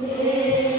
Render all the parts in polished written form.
Bismillahirrahmanirrahim.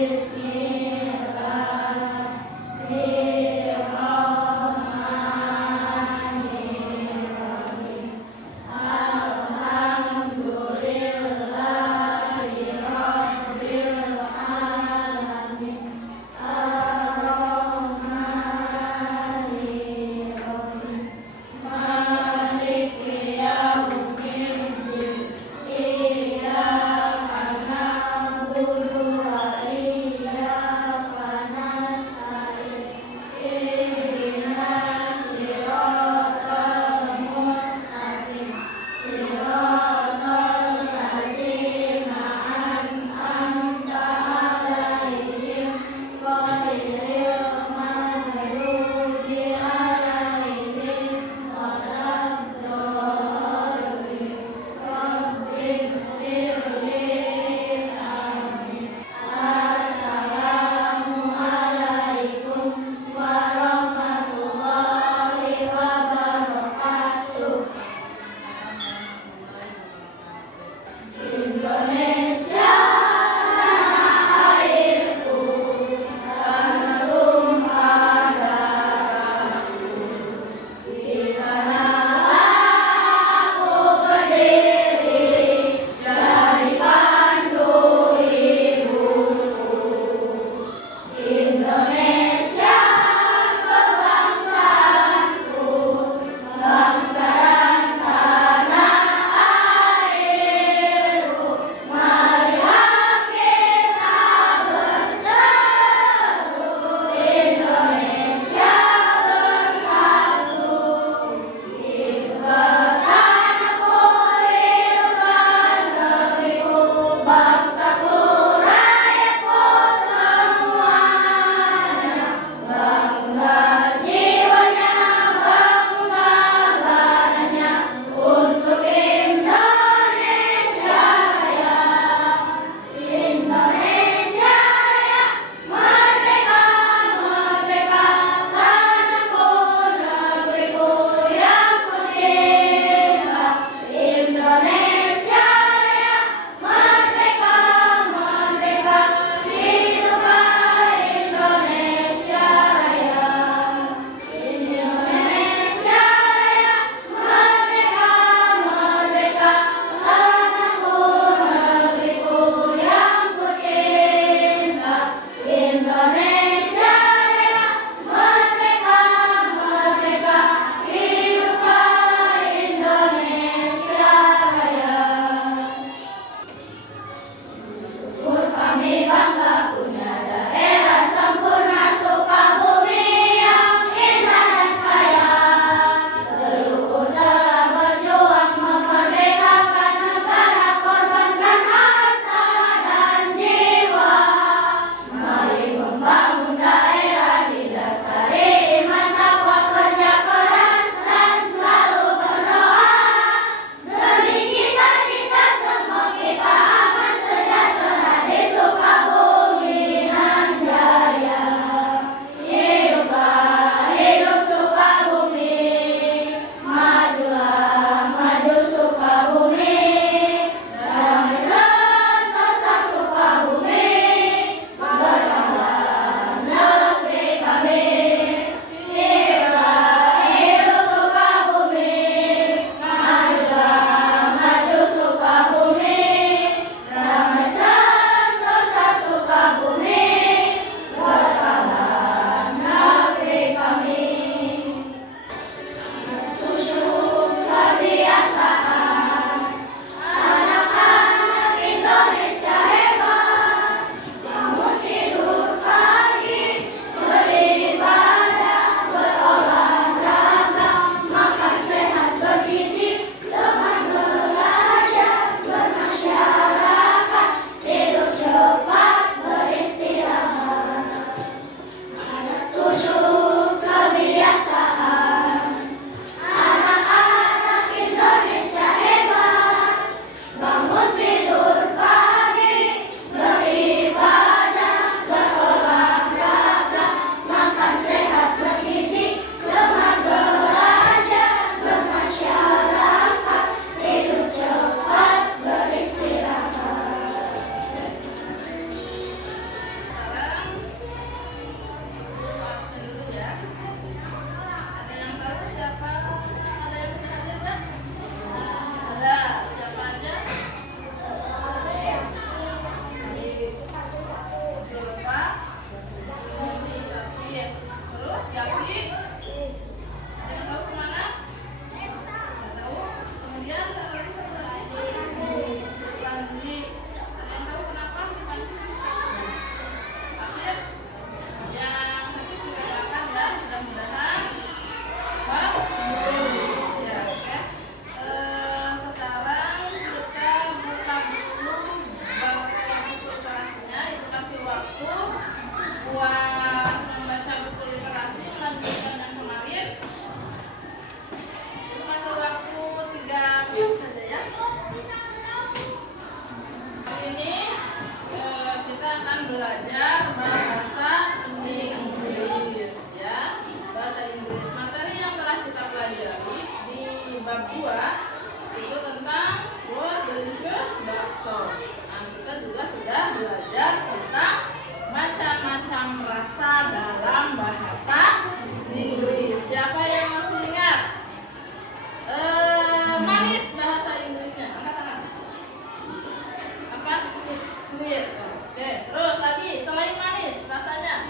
sweet. Oke, terus lagi selain manis rasanya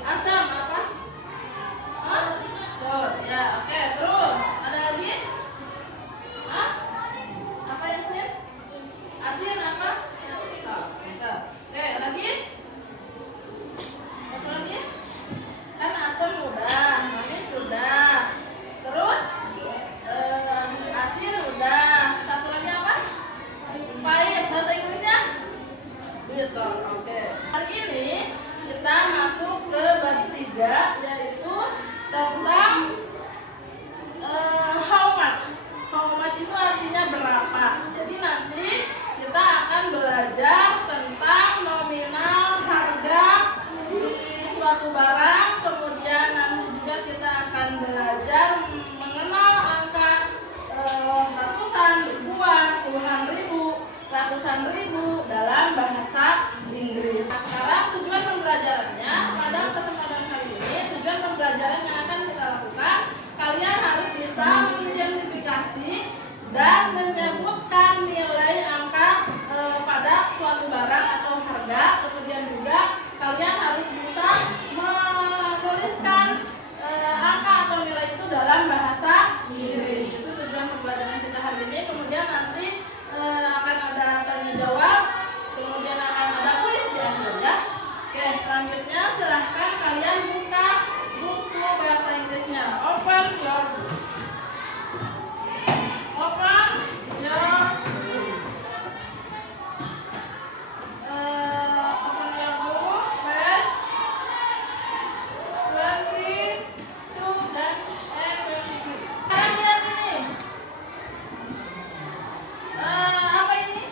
asam apa? Hah? Sour. Ya, oke. Terus ada lagi? Hah? Apa yang sweet? Asin apa? Oh, mantap. Oke, lagi? Satu lagi? Kan asam udah, manis udah. Terus asin udah. Satu lagi apa? Pahit. Bahasa Inggrisnya? Bitter. Oke. Hari ini kita masuk ke bab 3, yaitu tentang how much. How much itu artinya berapa. Jadi nanti kita akan belajar tentang nominal harga di suatu barang. Kemudian nanti juga kita akan belajar mengenal angka ratusan, ribuan, puluhan ribu, ratusan ribu dalam bahasa Inggris. Nah, sekarang tujuan pembelajarannya pada kesempatan kali ini, tujuan pembelajaran yang akan kita lakukan, kalian harus bisa mengidentifikasi dan menyebutkan nilai angka pada suatu barang atau harga. Kemudian juga kalian harus bisa menuliskan angka atau nilai itu dalam bahasa Inggris. Itu tujuan pembelajaran kita hari ini. Kemudian nanti akan ada tanya jawab, kemudian akan ada kuis di akhir ya. Oke, selanjutnya silahkan kalian buka buku bahasa Inggrisnya. Open your book. Open your book. Open your book. Page 22 dan 22. Sekarang lihat ini. Apa ini?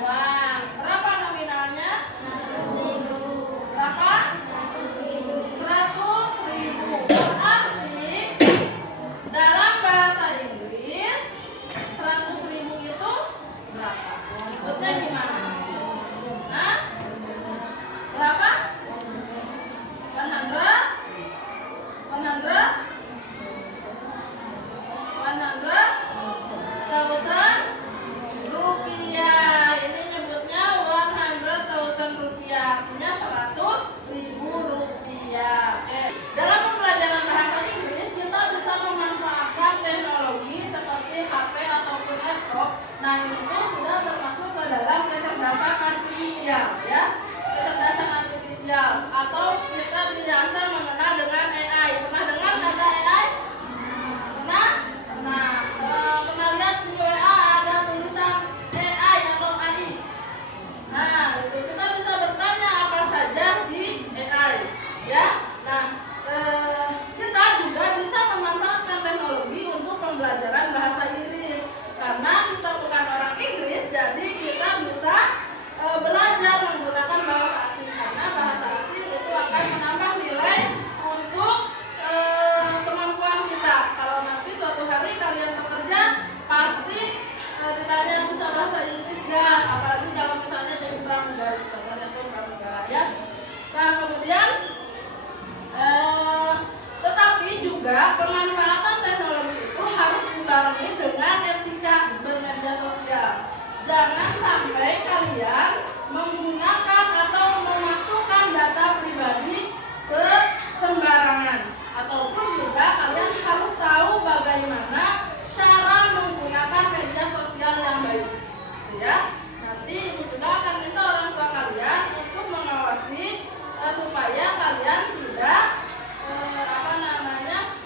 Uang. Berapa nominalnya? 100.000. Berapa? 100.000. Berarti dalam bahasa Inggris 100.000 itu berapa? Bentuknya gimana? Hah? Berapa? 100? 100.000 rupiah. Ini nyebutnya 100.000 rupiah, artinya 100.000 rupiah. Oke. Dalam pembelajaran bahasa Inggris kita bisa memanfaatkan teknologi seperti HP ataupun laptop. Nah, ini tuh sudah termasuk ke dalam kecerdasan artifisial ya. Kecerdasan artifisial atau kita biasa mengenal dengan AI. Pernah dengar kata AI? Pernah? Nah, pernah lihat di WA ada tulisan AI atau AI. Nah, itu kita bisa bertanya apa saja di AI, ya. Nah, kita juga bisa memanfaatkan teknologi untuk pembelajaran bahasa Inggris. Karena kita bukan orang Inggris, jadi kita bisa belajar menggunakan bahasa asing. Karena bahasa asing itu akan menambah nilai untuk kemampuan kita. Kalau nanti suatu hari kalian bekerja, pasti ditanya bisa bahasa Inggris nggak? Apalagi kalau misalnya jadi pramugari, misalnya itu pramugara ya. Nah, kemudian tetapi juga pemanfaatan teknologi itu harus dibarengi dengan etika bermedia sosial. Jangan sampai kalian menggunakan atau memasukkan data pribadi ke sembarangan. Ataupun juga kalian harus tahu bagaimana cara menggunakan media sosial yang baik. Ya, nanti ibu juga akan minta orang tua kalian untuk mengawasi supaya kalian tidak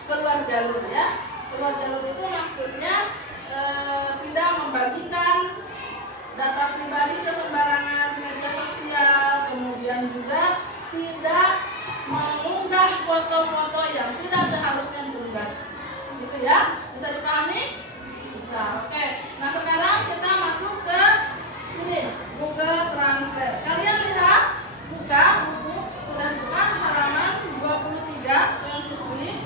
keluar jalur ya. Keluar jalur itu maksudnya tidak membagikan data pribadi ke sembarangan di media sosial, kemudian juga tidak mengunggah foto-foto yang tidak seharusnya diunggah. Gitu ya? Bisa dipahami? Bisa. Oke. Nah, sekarang kita masuk ke sini, Google Translate. Kalian lihat, buka buku, sudah buka halaman 23 yang ini.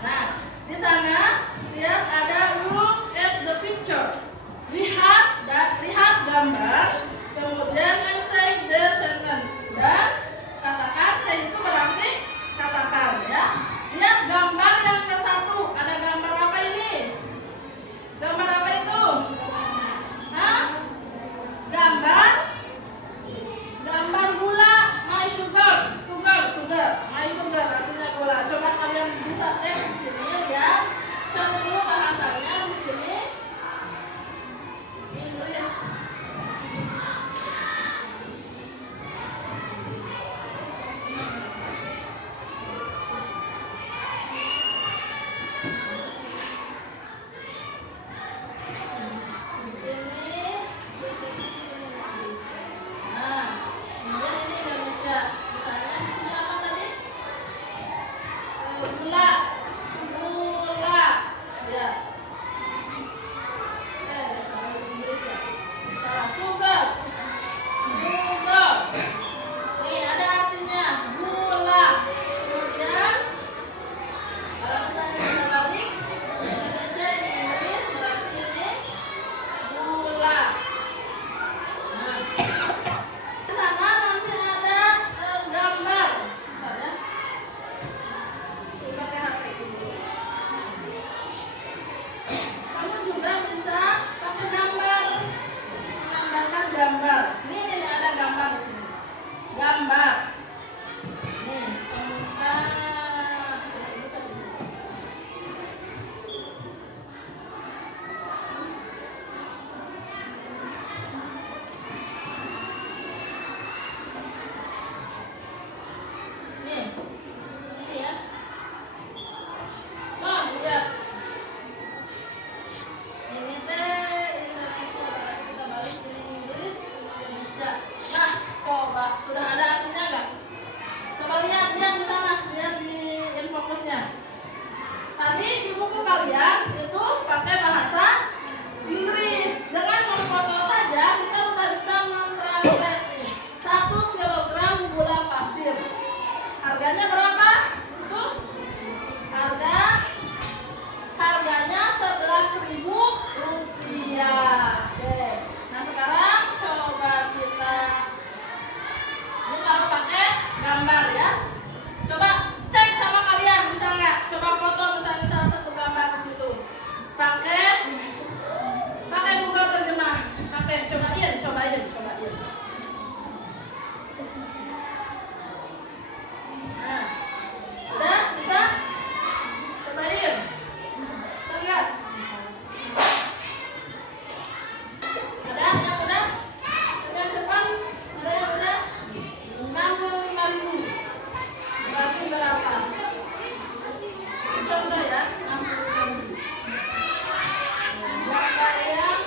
Nah, di sana lihat ada look at the picture. Lihat gambar, kemudian say the sentence dan katakan. Say itu berarti katakan ya. Lihat gambar yang ke-1. Ada gambar apa ini? Nih ada gambar di sini. Gambar. Nih, temukan. Nih, ini ya. Mau lihat. Ini teh Indonesia, kita balik ke Inggris, Indonesia. Nah, coba sudah ada artinya nggak? Coba lihat di sana, lihat di infokusnya. Tadi di buku kalian itu pakai bahasa Inggris. Dengan memfoto saja kita udah bisa mentranslate nih. 1 kilogram gula pasir. Harganya berapa? Itu harganya 11.000 rupiah. Oke. Nah sekarang coba kita ini kalau pakai gambar ya. Coba cek sama kalian bisa nggak? Coba foto misalnya salah satu gambar di situ. Pakai Google terjemah. Cobain. Nah, udah bisa? Cobain. Lihat. Ada yang udah? Yang depan ada yang udah? 65.000. Berarti berapa? Contoh ya, 65.000. Berapa yang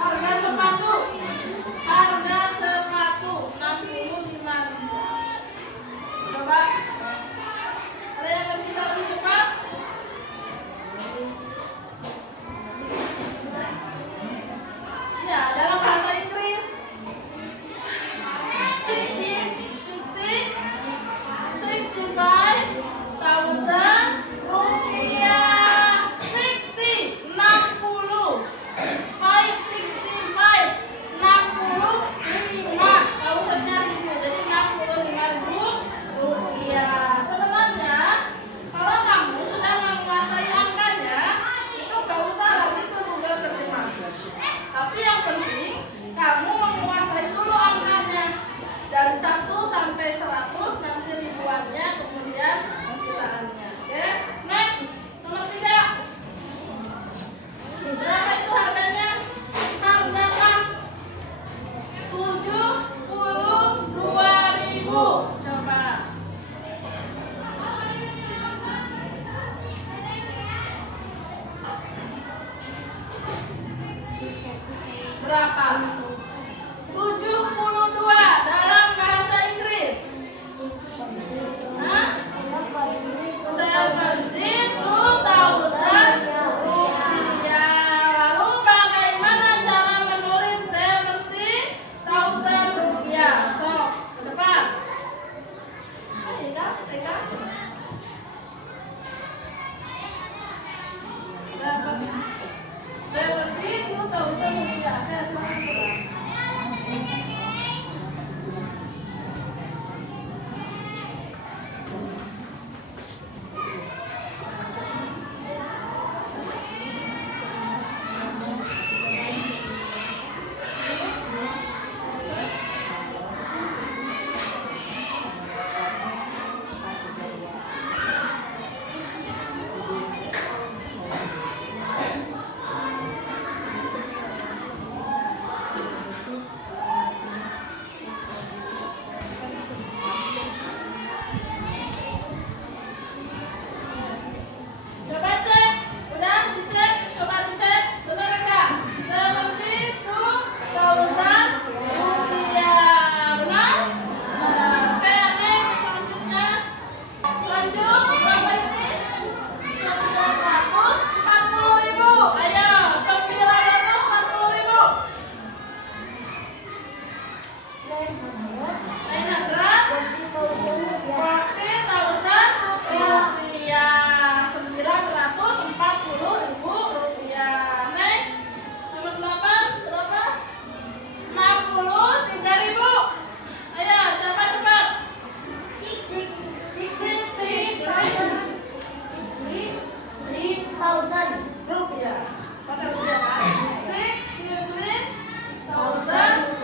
harga sepatu? Harga sepatu 65.000. Coba. Ada yang bisa lebih cepat? Ya, dalam bahasa Inggris 65.000 rupiah. 60 tahunnya ribu, jadi 65.000 rupiah. Sebenarnya kalau kamu sudah menguasai angkanya itu gak usah lagi ke Google terjemah. Tapi yang penting kamu menguasai dulu angkanya dari 1 sampai 100, nanti ribuannya, kemudian jutaannya. Oke, next nomor 3. Berapa itu harganya? Harga tas 72.000. Coba. Berapa? 72 dalam bahasa Inggris. Hah? 72.000 rupiah. Lalu bagaimana cara menulis 70.000 rupiah? So, ke depan. Eka. 70.000 rupiah. Oke, silakan.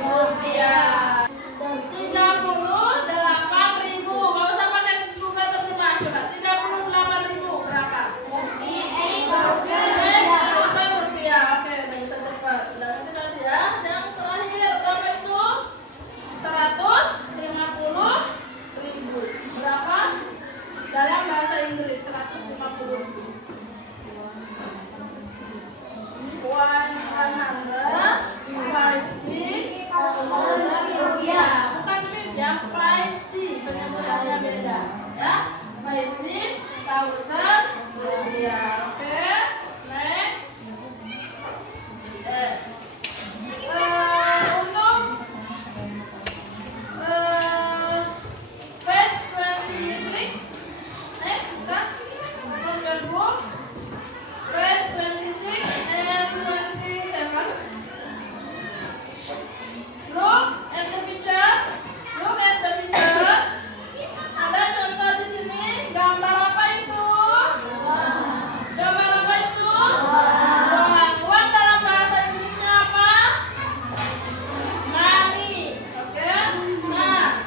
rupiah. 50,000 rupiah. Oke, next. Untuk page 26, buka halaman 20, page 26 and 27. Look at the picture. Look at the picture. Ada contoh di sini. Gambar apa itu? Gambar apa itu? Uang. Uang dalam bahasa Inggrisnya apa? Money. Oke. Nah,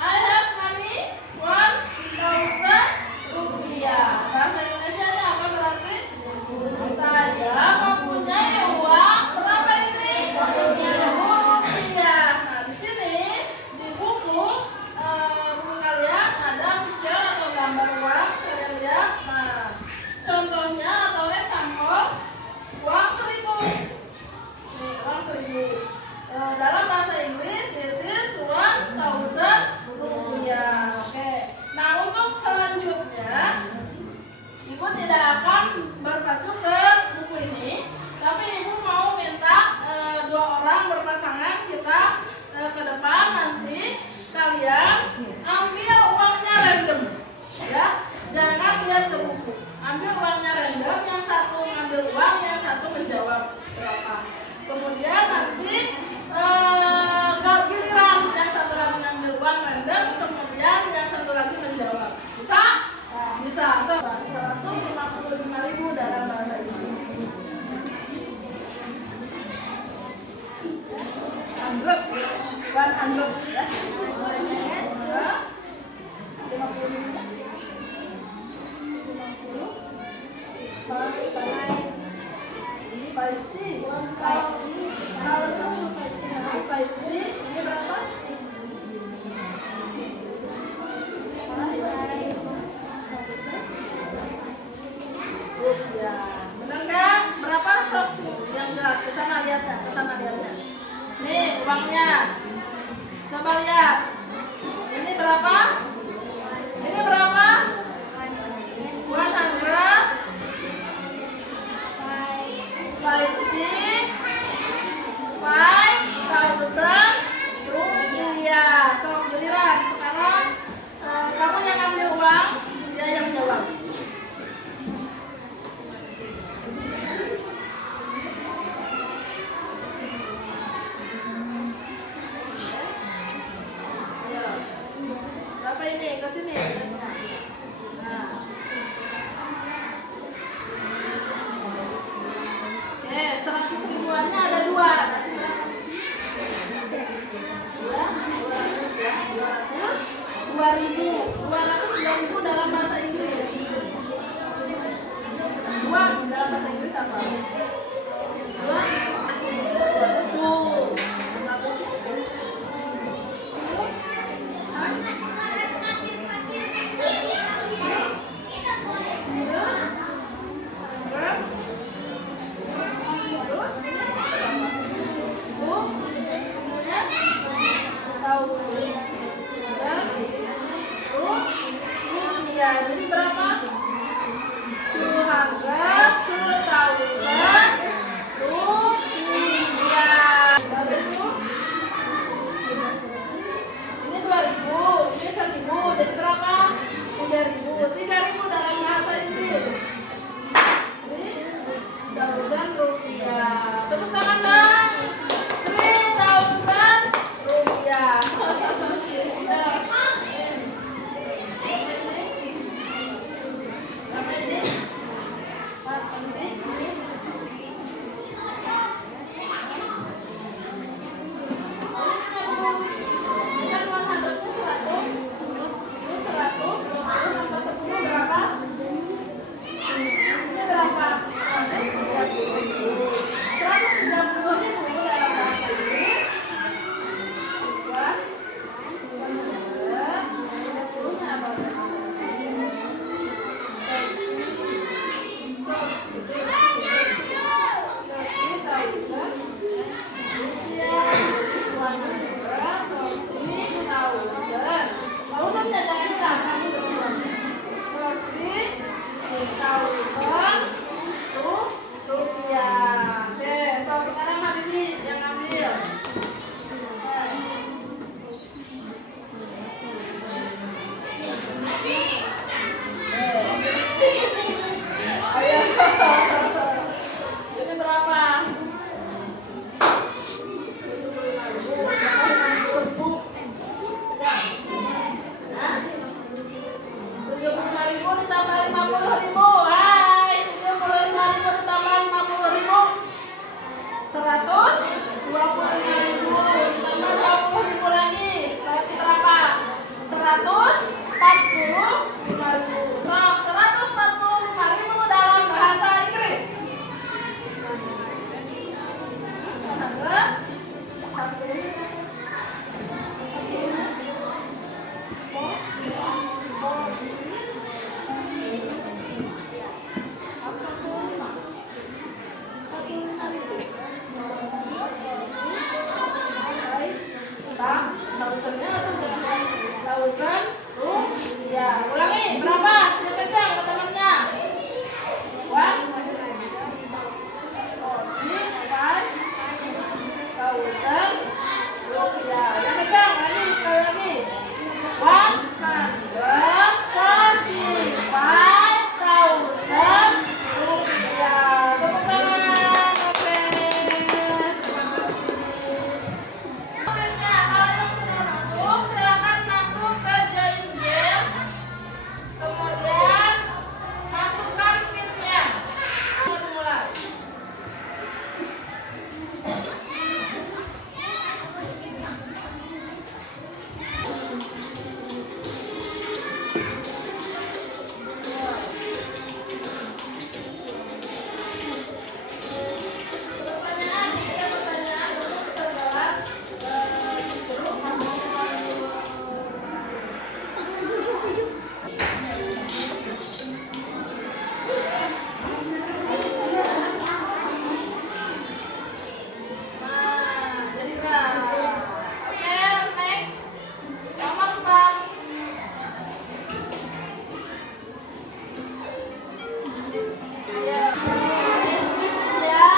I have money 1,000 rupiah. Bahasa Indonesianya apa berarti? Saya mempunyai uang berapa ini? 1.000 rupiah. Nah, di sini di buku kalian ada picture atau gambar uang, kalian lihat. Nah, contohnya atau example uang 1.000. Nih, uang 1.000. Dalam bahasa Inggris it is 1,000 rupiah. Oke. Nah, untuk selanjutnya Ibu tidak akan berpacu ke buku ini, tapi Ibu mau minta dua orang berpasangan kita ke depan, nanti kalian ambil uangnya random, ya, jangan lihat ke buku, ambil uangnya random, yang satu ngambil uang, yang satu menjawab berapa. Kemudian nanti giliran yang satu lagi ngambil uang random, kemudian yang satu lagi menjawab. Bisa? Bisa. 155.000 dalam bahasa Inggris. 100 ya. 50. Ini berapa? Ya, benar nggak? Berapa sok yang jelas? Kesana lihat ya, kesana lihat ya. Nih uangnya, coba lihat. Ini berapa? Ini berapa? 150,000 rupiah. So, giliran sekarang kamu yang ambil uang, dia yang jawab. Ini berapa? 75.000 ditambah 50.000. Hai, 75.000 ditambah 50.000. 125.000 ditambah 20.000 lagi. Berarti berapa? 145.000. So, 145.000 dalam bahasa Inggris. 1,000 rupiah. Ulangi, berapa? Yang kencang ke temannya. 1,000 rupiah. Yang kencang lagi, sekali lagi. 145.000 rupiah. Tepuk tangan. Oke. Akhirnya, kalau yang sudah masuk, silakan masuk ke join game. Kemudian masukkan pinnya. Mulai. Pertanyaan, ada pertanyaan untuk 11 jeruk mau jadi berapa? Oke, next. Nomor 4. Ya. Ya.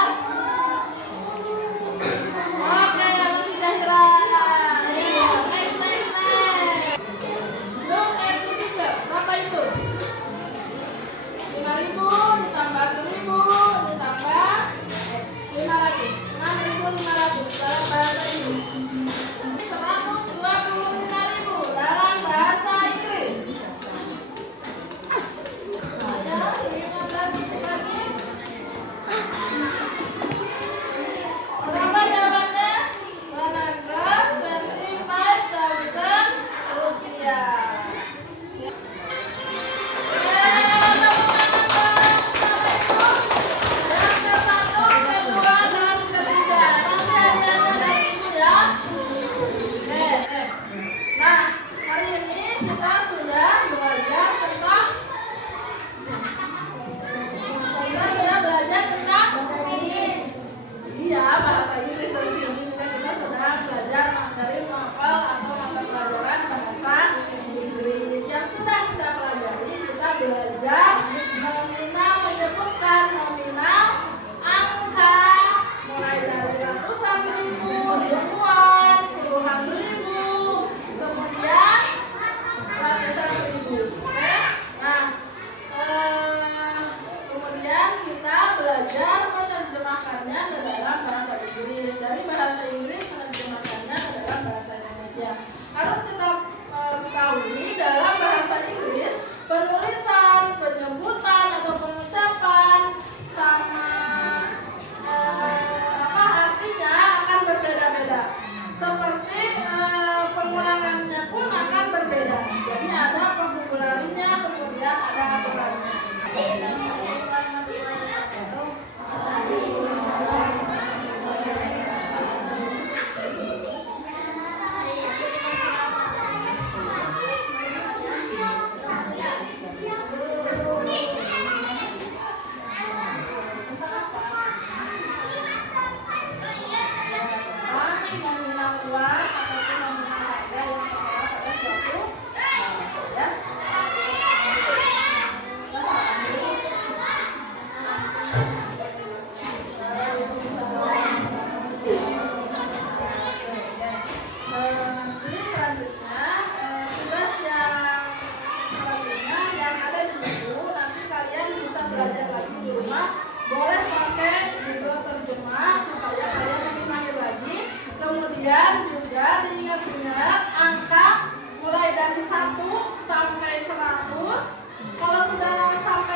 Oke, masih Zahira. Ya, next. Look at the picture. Berapa itu? 5.000 ditambah 1.000 ditambah 500. 6.500 dalam bahasa Inggris. 125.000 dalam bahasa Inggris. Ada 15 detik lagi. Berapa jawabannya? 125.000 rupiah. Yang ke-1, kedua, dan ketiga. Nanti hadiahnya dari ibu ya. Nah, hari ini kita sudah belajar tentang iya, bahasa Inggris. Dari sini juga kita sudah belajar materi novel atau mata pelajaran bahasa Inggris. Yang sudah kita pelajari, kita belajar nominal, menyebutkan nominal angka mulai dari ratusan ribu, ribuan, puluhan ribu, kemudian ratusan ribu. Oke? Nah, kemudian kita belajar menerjemahkannya ke dalam bahasa Inggris. Dari bahasa Inggris menerjemahkannya ke dalam bahasa Indonesia. Harus kita ketahui dalam bahasa Inggris penulisan, penyebutan atau pengucapan sama artinya akan berbeda-beda. Seperti pengulangannya pun akan berbeda. Jadi ada vocabulary-nya, kemudian ada aturannya. Nominal uang ataupun nominal harga yang tertera pada suatu ya. Kemudian juga diingat-ingat angka mulai dari 1 sampai 100. Kalau sudah sampai